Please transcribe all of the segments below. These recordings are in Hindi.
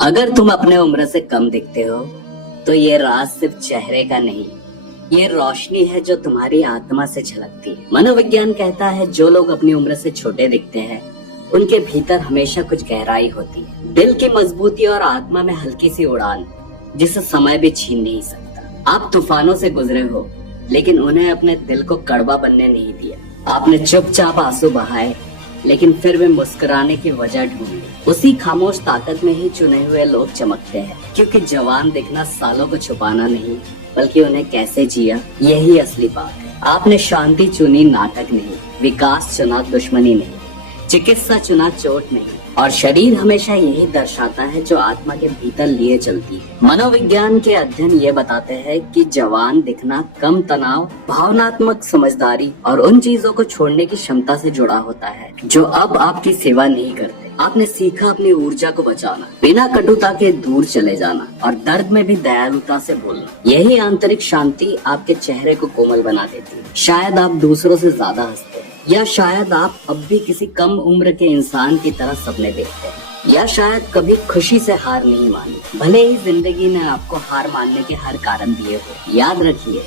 अगर तुम अपने उम्र से कम दिखते हो तो ये राज सिर्फ चेहरे का नहीं, ये रोशनी है जो तुम्हारी आत्मा से झलकती है। मनोविज्ञान कहता है जो लोग अपनी उम्र से छोटे दिखते हैं उनके भीतर हमेशा कुछ गहराई होती है, दिल की मजबूती और आत्मा में हल्की सी उड़ान जिसे समय भी छीन नहीं सकता। आप तूफानों से गुजरे हो लेकिन उन्हें अपने दिल को कड़वा बनने नहीं दिया। आपने चुपचाप आंसू बहाए लेकिन फिर वे मुस्कुराने की वजह ढूंढी। उसी खामोश ताकत में ही चुने हुए लोग चमकते हैं, क्योंकि जवान दिखना सालों को छुपाना नहीं बल्कि उन्हें कैसे जिया यही असली बात है। आपने शांति चुनी, नाटक नहीं, विकास चुना, दुश्मनी नहीं, चिकित्सा चुना, चोट नहीं, और शरीर हमेशा यही दर्शाता है जो आत्मा के भीतर लिए चलती है। मनोविज्ञान के अध्ययन ये बताते हैं कि जवान दिखना कम तनाव, भावनात्मक समझदारी और उन चीजों को छोड़ने की क्षमता से जुड़ा होता है जो अब आपकी सेवा नहीं करते। आपने सीखा अपनी ऊर्जा को बचाना, बिना कटुता के दूर चले जाना और दर्द में भी दयालुता से बोलना। यही आंतरिक शांति आपके चेहरे को कोमल बना देती है। शायद आप दूसरों से ज्यादा हंसते हैं, या शायद आप अब भी किसी कम उम्र के इंसान की तरह सपने देखते हैं, या शायद कभी खुशी से हार नहीं मानी, भले ही जिंदगी ने आपको हार मानने के हर कारण दिए हो। याद रखिए,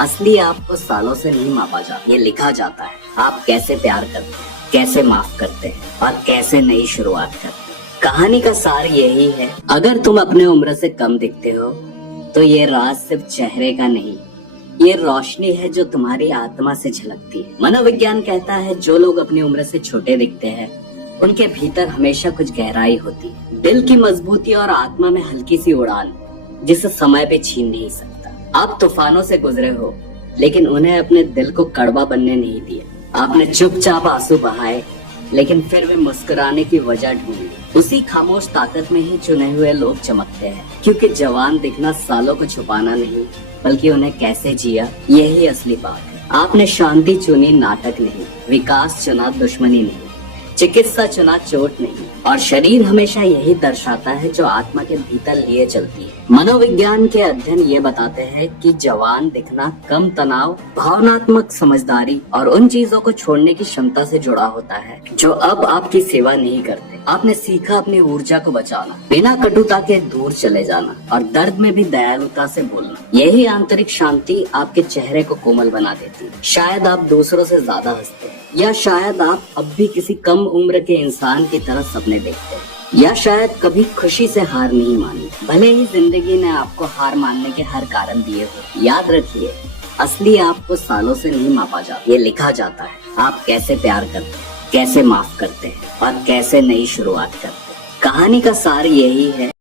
असली आपको सालों से नहीं मापा जाता, ये लिखा जाता है। आप कैसे प्यार करते हैं, कैसे माफ करते हैं और कैसे नई शुरुआत करते हैं। कहानी का सार यही है, अगर तुम अपने उम्र से कम दिखते हो तो ये राज सिर्फ चेहरे का नहीं, ये रोशनी है जो तुम्हारी आत्मा से झलकती है। मनोविज्ञान कहता है जो लोग अपनी उम्र से छोटे दिखते हैं उनके भीतर हमेशा कुछ गहराई होती है, दिल की मजबूती और आत्मा में हल्की सी उड़ान जिसे समय भी छीन नहीं सकता। आप तूफानों से गुजरे हो लेकिन उन्हें अपने दिल को कड़वा बनने नहीं दिया। आपने चुपचाप आंसू बहाए लेकिन फिर वे मुस्कुराने की वजह ढूंढी। उसी खामोश ताकत में ही चुने हुए लोग चमकते हैं, क्योंकि जवान दिखना सालों को छुपाना नहीं बल्कि उन्हें कैसे जिया यही असली बात है। आपने शांति चुनी, नाटक नहीं, विकास चुना, दुश्मनी नहीं, चिकित्सा चुना, चोट नहीं, और शरीर हमेशा यही दर्शाता है जो आत्मा के भीतर लिए चलती है। मनोविज्ञान के अध्ययन ये बताते हैं कि जवान दिखना कम तनाव, भावनात्मक समझदारी और उन चीजों को छोड़ने की क्षमता से जुड़ा होता है जो अब आपकी सेवा नहीं करते। आपने सीखा अपनी ऊर्जा को बचाना, बिना कटुता के दूर चले जाना और दर्द में भी दयालुता से बोलना। यही आंतरिक शांति आपके चेहरे को कोमल बना देती है। शायद आप दूसरों से ज्यादा हंसते हैं, या शायद आप अब भी किसी कम उम्र के इंसान की तरह सपने देखते हैं, या शायद कभी खुशी से हार नहीं मानी, भले ही जिंदगी ने आपको हार मानने के हर कारण दिए हो। याद रखिए, असली आपको सालों से नहीं मापा जाता, ये लिखा जाता है। आप कैसे प्यार करते हैं, कैसे माफ करते हैं और कैसे नई शुरुआत करते हैं। कहानी का सार यही है।